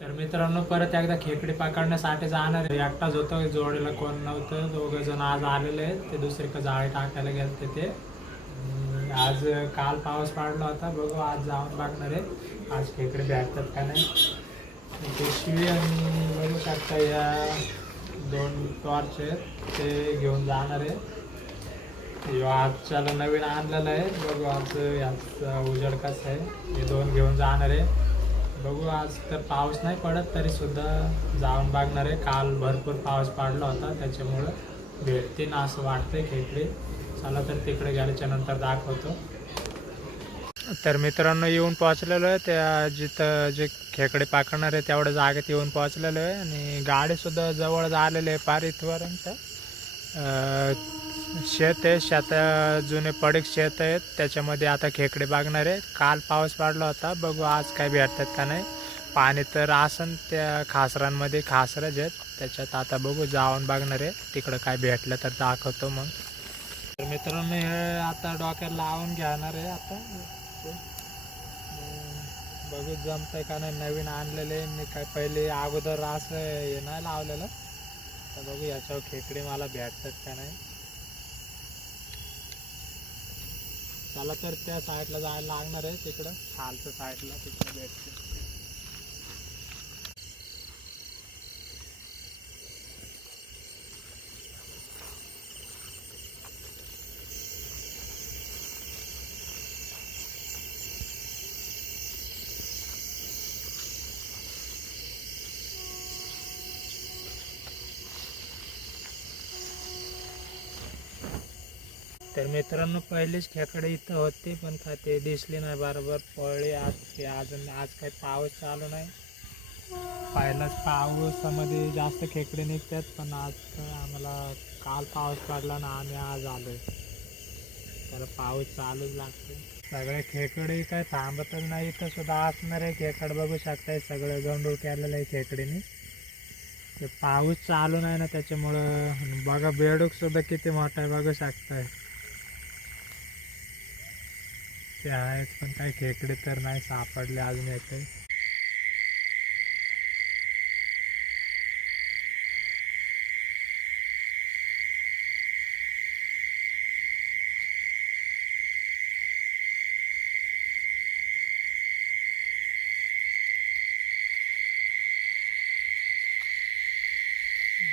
तर मित्रांनो परत एकदा खेकडे पकडण्यासाठी जाणार आहे. एकटाच होतो जोडीला कोण नव्हतं. दोघं जण आज आलेले आहेत. ते दुसरीकडे जाळी टाकायला गेले ते. आज काल पाऊस पडला होता. बघू आज जाऊन बघणार आहे. आज खेकडे भेटतात का नाही. पिशवी आणि बघू शकता या दोन टॉर्च आहेत. ते घेऊन जाणार आहे. आजच्याला नवीन आणलेलं आहे. बघू आज याचा उजेड कसं आहे. हे दोन घेऊन जाणार आहे. बघू आज तर पाऊस नाही पडत तरी सुद्धा जाऊन बघणार आहे. काल भरपूर पाऊस पडला होता त्याच्यामुळं भेटतील असं वाटतंय खेकडे. चला तर तिकडे गेल्याच्यानंतर दाखवतो. तर मित्रांनो येऊन पोहोचलेलो आहे. त्या जिथं जे खेकडे पाकडणार आहे तेवढ्या जागेत येऊन पोहोचलेलो आहे. आणि गाडीसुद्धा जवळ आलेली आहे पार इथपर्यंत. शेत आहे शेता जुने पडीक शेत आहेत त्याच्यामध्ये आता खेकडे बागणार आहे. काल पाऊस पडला होता. बघू आज काय भेटतात का नाही. पाणी तर आसन त्या खासरांमध्ये खासरच आहेत. त्याच्यात आता बघू जाऊन बघणार आहे. तिकडं काय भेटलं तर दाखवतो मग. तर मित्रांनो हे आता डोक्यात लावून घेणार आहे आता. बघू बघू जमतंय का नाही. नवीन आणलेले मी काय पहिले अगोदर असं हे नाही लावलेलं. तर बघू याच्यावर खेकडे मला भेटतात का नाही. त्याला तर त्या साईडला जायला लागणार आहे तिकडं. खालच्या साईडला तिकडं भेटते. तर मित्रांनो पहिलेच खेकडे इथं होते पण का ते दिसले नाही बरोबर. पळले आज ते अजून आज काही पाऊस चालू नाही. पहिलाच पावसामध्ये जास्त खेकडे निघतात पण आज आम्हाला काल पाऊस पडला ना आम्ही आज आलो त्याला पाऊस चालूच लागते सगळे खेकडे काय थांबतच नाही इथं सुद्धा असणार आहे. खेकड बघू शकताय सगळं गंडूळ केलेलं आहे खेकडीने ते पाऊस चालू नाही ना त्याच्यामुळं बघा बेडूक सुद्धा किती मोठा आहे बघू शकताय. ते आहेत पण काही खेकडे तर नाही सापडले अजून येते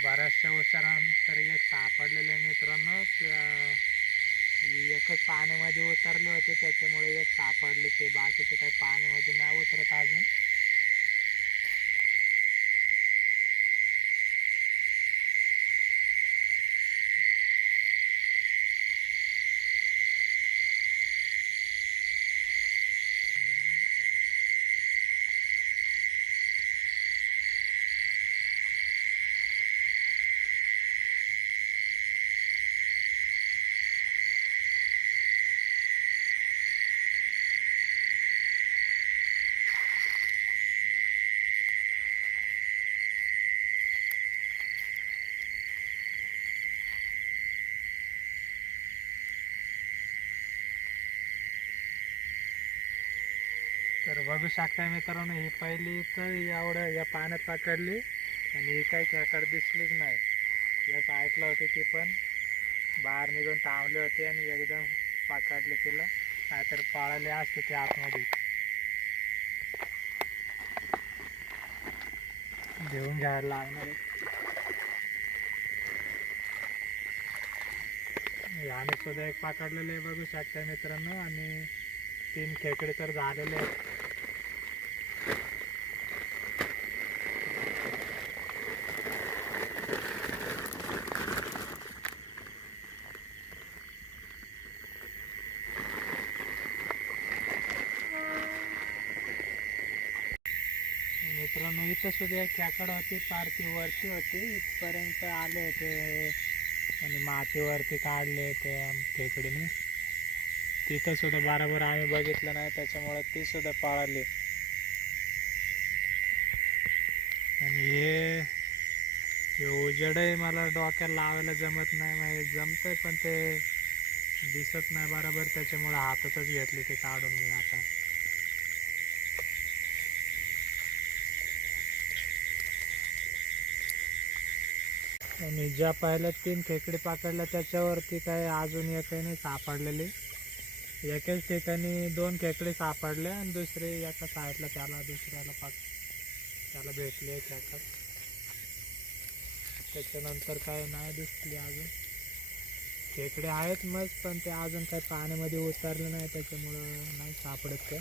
बऱ्याचशा उसारानंतर एक सापडलेले मित्रांनो त्या एकच पाण्यामध्ये उतरले होते त्याच्यामुळे एक सापडले ते. बाकीचे काही पाण्यामध्ये नाही उतरत अजून तर बघू शकता मित्रांनो ही पहिली तर एवढं या पाण्यात पकडली आणि ही काही खेकड दिसलीच नाही. या ऐकलं होती ती पण. बाहेर निघून थांबले होते आणि एकदम पकडले तिला. नाहीतर पळाले असते ते आतमध्ये. घेऊन घ्यायला लागणार याने सुद्धा एक पकडलेलं आहे बघू शकता मित्रांनो. आणि तीन खेकडे तर झालेले आहेत मित्रांनो इथं सुद्धा एक होती पार ती वरती होती इथपर्यंत आले होते. आणि मातीवरती काढले ते खेकडीने तिथं सुद्धा बरोबर आम्ही बघितलं नाही त्याच्यामुळे ती सुद्धा पळाली. आणि हे हे उजेड आहे मला डोक्याला लावायला जमत नाही म्हणजे जमतंय पण ते दिसत नाही बरोबर त्याच्यामुळे हातातच घेतली ते काढून मी आता. आणि ज्या पहिल्या तीन खेकडे पकडल्या त्याच्यावरती काय अजून एकही नाही सापडलेली. एकाच ठिकाणी दोन खेकडे सापडले आणि दुसरे एका साईडला त्याला दुसऱ्याला पाक त्याला भेटले खेकड. त्याच्यानंतर काय नाही दिसले अजून. खेकडे आहेत मग पण ते अजून काही पाण्यामध्ये उतरले नाही त्याच्यामुळं नाही सापडत ते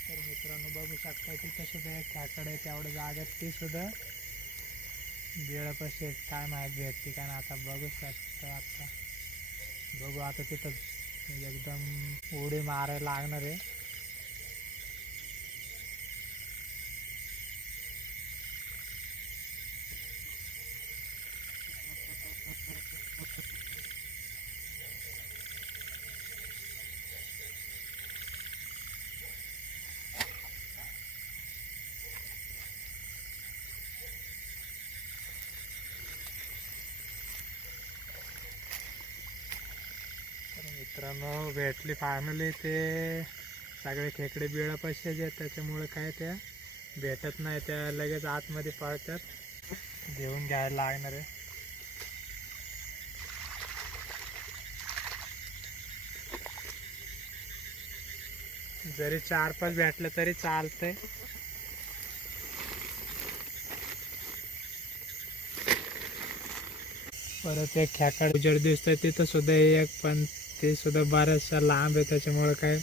तर मित्रांनो बघू शकता त्याकडे तेवढं एक जागेत ती सुद्धा बिळपाशी काय माहीत भेटते. का ना आता बघू शकतो आता. बघू आता तिथं एकदम उडी मारायला लागणार आहे. तर मित्रांनो भेटली फायनली ते सगळे खेकडे बिळ पैसे जे त्याच्यामुळे काय त्या भेटत नाही त्या लगेच आतमध्ये पळतात. घेऊन घ्यायला लागणार आहे. जरी चार पाच भेटलं तरी चालतंय. परत एक खेकड उजड दिसतंय तिथं सुद्धा एक पण ते सुद्धा बऱ्याचशा लांब आहे त्याच्यामुळं काय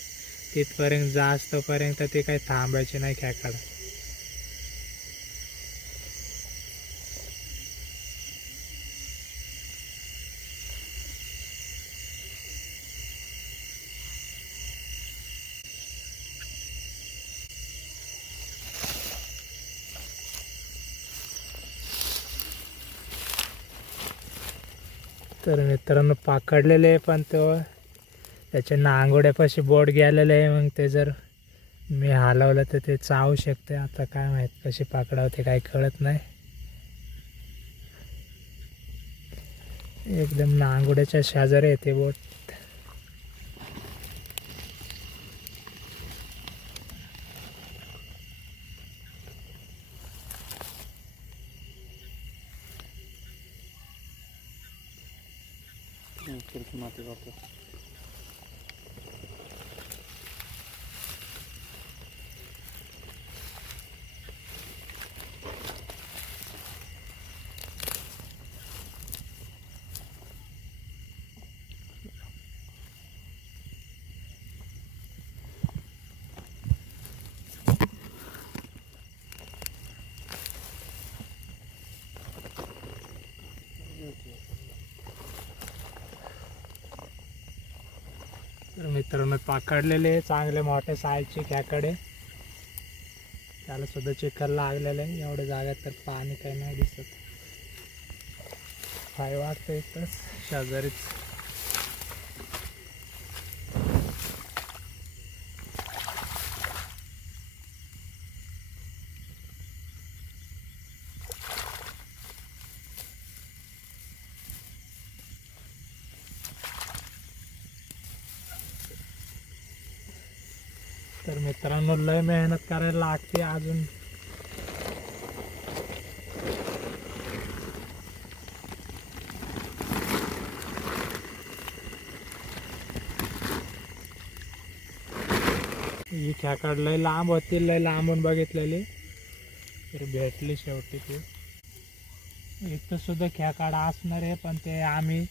तिथपर्यंत जास्तपर्यंत ते काही थांबायचे नाही खेकाड तर मित्रांनो पाकडलेलं आहे पण तो. त्याच्या नांगोड्यापाशी बोट गेलेलं आहे मग ते जर मी हलवलं तर ते चावू शकते. आता काय माहीत कशी पकडावं ते काही कळत नाही. एकदम नांगोड्याच्या शेजारी येते बोट. este. Pues. मित्रांनो पाकडलेले चांगले मोठे साईजचे खेकडे. त्याला सुद्धा चिखल लागलेलं आहे. एवढ्या जाग्यात तर पाणी काही नाही दिसत. काय वाटतं इथंच शेजारीच तर मित्रांनो लय मेहनत करायला लागते अजून. ही खेकड लय लांब होती लय लांबून बघितलेली. तर भेटली शेवटी ती. इथं सुद्धा खेकाड असणार आहे पण ते आम्ही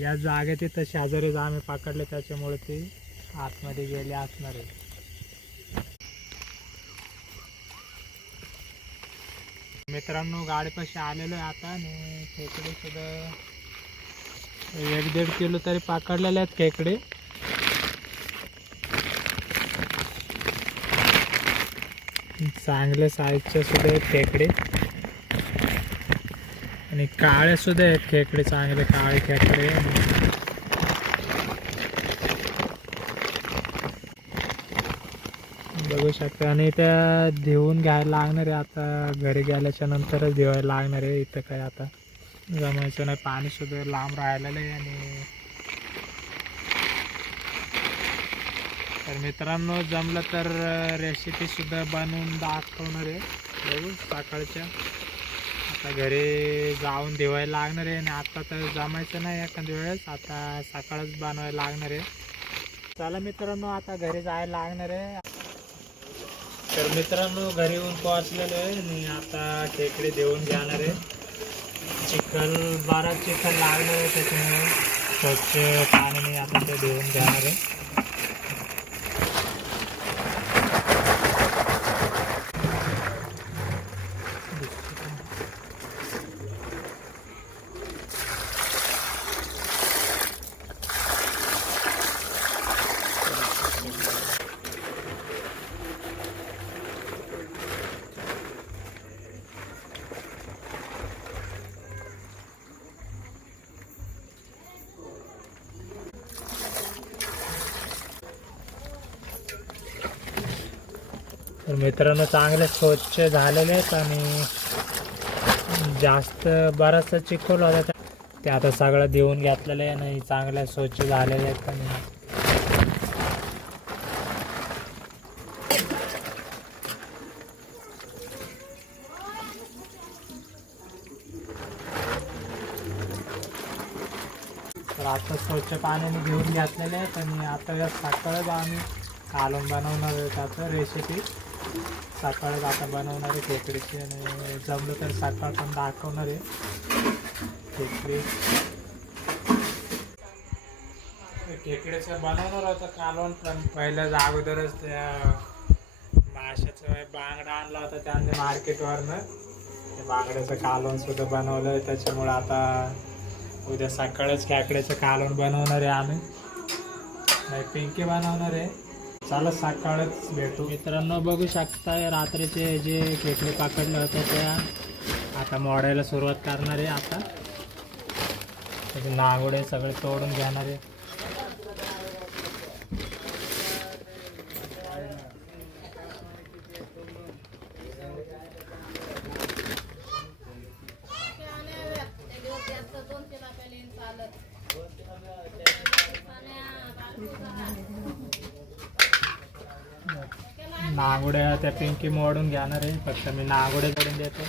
या जागेत इथं शेजारीच आम्ही पकडले त्याच्यामुळे ते आतमध्ये गेले असणार आहे. मित्रांनो गाडीपाशी आलेलो आहे आता आणि खेकडे सुद्धा एक दीड किलो तरी पकडलेले आहेत खेकडे. चांगले साईजचे सुद्धा आहेत खेकडे. आणि काळे सुद्धा आहेत खेकडे चांगले काळे खेकडे. बघू शकता आणि त्या देऊन घ्यायला लागणार आहे आता घरी गेल्याच्या नंतरच देवायला लागणार आहे इथं काय आता. जमायचं नाही पाणी सुद्धा लांब राहिलेलं आहे आणि तर मित्रांनो जमलं तर रेसिपी सुद्धा बनवून दाखवणार आहे. बघू सकाळच्या. आता घरी जाऊन दिवायला लागणार आहे आणि आता तर जमायचं नाही एखाद्या वेळेस. आता सकाळच बनवायला लागणार आहे. चला मित्रांनो आता घरी जायला लागणार आहे. तर मित्रांनो घरी येऊन पोहोचलेलो आहे. आणि आता खेकडे देऊन जाणार आहे. चिखल बारा चिखल लागणार आहे त्याच्यामुळे स्वच्छ पाण्याने आपण ते देऊन जाणार आहे तर मित्रांनो चांगले स्वच्छ झालेले आहेत आणि जास्त बराचसा चिखल होता. ते आता सगळं देऊन घेतलेलं आहे आणि चांगल्या स्वच्छ झालेले आहेत आणि तर आता स्वच्छ पाण्याने घेऊन घेतलेले आहेत आणि आता सकाळच आम्ही कालवण बनवणार आहे त्याचं रेसिपी सकाळच आता बनवणार आहे खेकडीची आणि जमलं तर सकाळ पण दाखवणार आहे. खेकडी. ते बनवणार होतं कालवण पण पहिल्याच अगोदरच त्या माशाचं बांगडा आणला होता त्यांनी मार्केटवरनं. ते बांगड्याचं कालवण सुद्धा बनवलं आहे त्याच्यामुळं आता उद्या सकाळच खेकड्याचं कालवण बनवणार आहे आम्ही. नाही पिंकी बनवणार आहे. चालत सकाळच भेटू. मित्रांनो बघू शकताय रात्रीचे जे खेकडे पकडले होते त्या आता मोडायला सुरुवात करणार आहे आता. नागोडे सगळे तोडून घेणार आहे नागोड्या त्या पिंकी मोडून घेणार आहे. फक्त मी नागोडे करून देतो.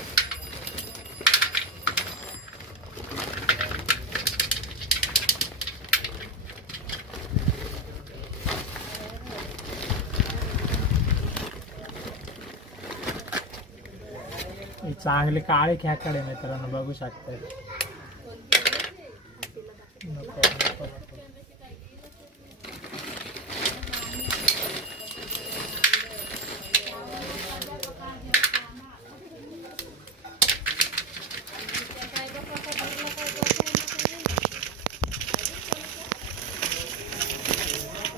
चांगली काळी खेकडे मित्रांनो बघू शकता.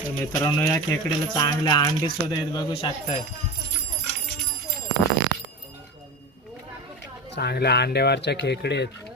तर मित्रांनो या खेकडीला चांगले अंडी सुद्धा आहेत बघू शकताय. चांगल्या अंड्यावरच्या खेकडे आहेत.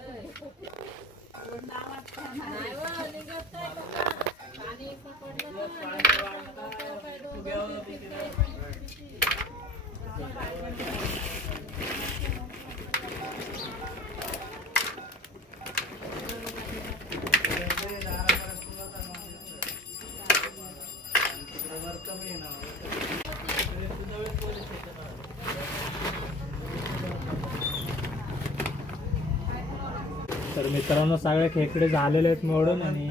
तर मित्रांनो सगळे खेकडे झालेले आहेत मोडून आणि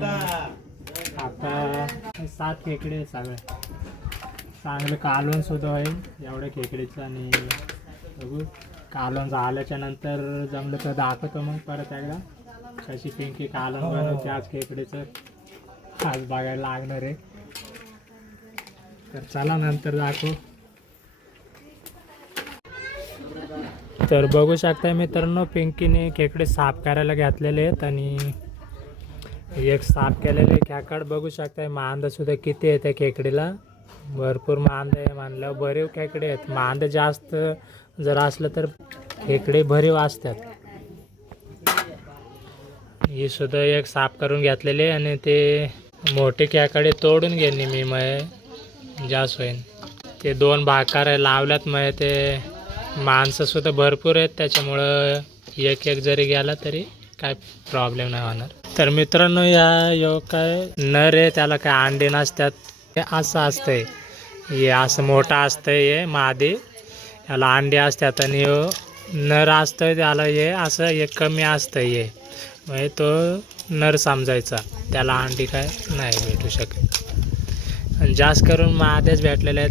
आता सात खेकडे आहेत सगळे. चांगलं कालवण सुद्धा होईल एवढ्या खेकडीचं आणि बघू कालवण झाल्याच्यानंतर जमलं तर दाखवतो मग परत एकदा. कशी पिंकी कालवण बनवते आज खेकडीचं आज बघायला लागणार आहे. तर चला नंतर दाखव. तर बघू शकता मित्रांनो पिंकीने खेकडे साफ करायला घातलेले आहेत आणि एक साफ केलेले खेकड. बघू शकताय मांद सुद्धा किती आहे त्या खेकडीला. भरपूर मांद आहे मानलं भरीव खेकडे आहेत. मांद जास्त जर असलं तर खेकडे भरीव असतात. ही सुद्धा एक साफ करून घेतलेली आहे आणि ते मोठे खेकडे तोडून घेणे मी मग जास्त होईन. ते दोन भाकार लावल्यात मग ते माणसंसुद्धा भरपूर आहेत त्याच्यामुळं एक एक जरी गेला तरी काय प्रॉब्लेम नाही होणार. तर मित्रांनो या यो काय नर आहे त्याला काय अंडे नसतात हे असं असतंय. हे असं मोठा असतं हे मादी. याला अंडे असतात आणि नर असतं त्याला हे असं हे कमी असतं हे. म्हणजे तो नर समजायचा त्याला अंडी काय नाही भेटू शकत. आणि जास्त करून मादेच भेटलेले आहेत.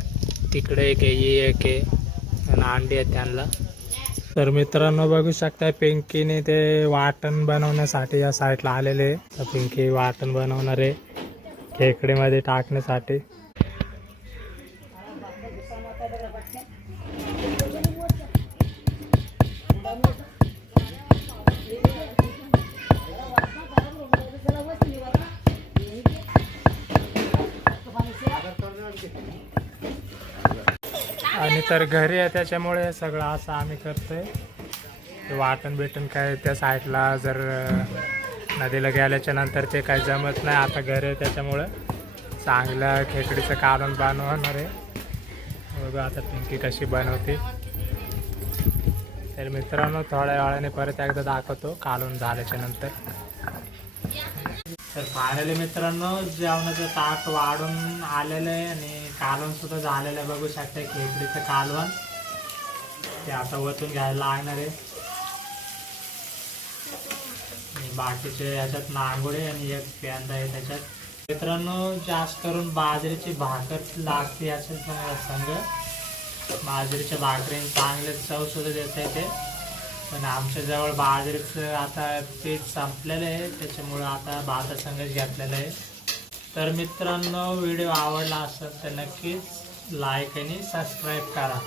तिकडे एक आहे ही एक आहे आणि अंडी आहेत त्यांना. तर मित्रांनो बघू शकता पिंकीने ते वाटण बनवण्यासाठी या साईडला आलेले आहे. तर पिंकी वाटण बनवणार आहे. खेकडीमध्ये टाकण्यासाठी. तर घरी आहे त्याच्यामुळे सगळं असं आम्ही करतोय. वाटण बिटन काय त्या साईडला जर नदीला गेल्याच्यानंतर ते काही जमत नाही आता घर आहे त्याच्यामुळं. चांगलं खेकडीचं कालून बनवणार आहे. बघू आता पिंकी कशी बनवते. तर मित्रांनो थोड्या वेळाने परत एकदा दाखवतो कालून झाल्याच्यानंतर. तर फायनली मित्रांनो जेवणाचं ताक वाढून आलेलं आहे आणि कालवण सुद्धा झालेलं आहे. बघू शकता खेकडीचं कालवण. ते आता वतून घ्यायला लागणार आहे. बाकीचे याच्यात नांगोळे आणि एक प्यांदा आहे त्याच्यात. मित्रांनो जास्त करून बाजरीची भाकर लागते याच्या संग. बाजरीच्या भाकरीने चांगले चव सुद्धा देता येते. पण आमच्या जवळ बाजरीचं आता पीठ संपलेलं आहे. त्याच्यामुळं आता भातासंगच घेतलेलं आहे. तर मित्रांनो व्हिडिओ आवडला असेल तर नक्कीच लाईक आणि सबस्क्राईब करा.